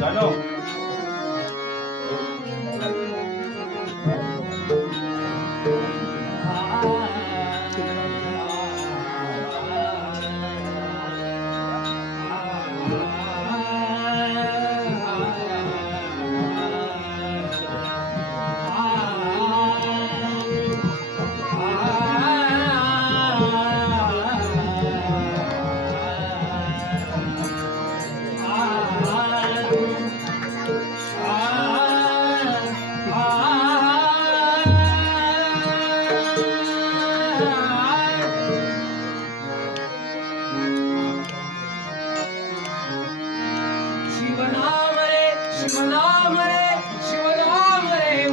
来喽 Shiva Nam Re Shiva Nam Re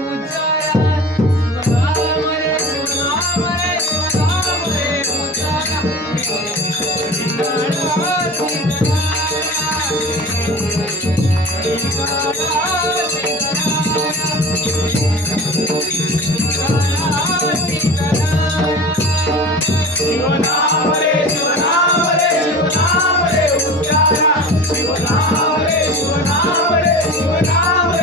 Uttara Shiva Nam Shivram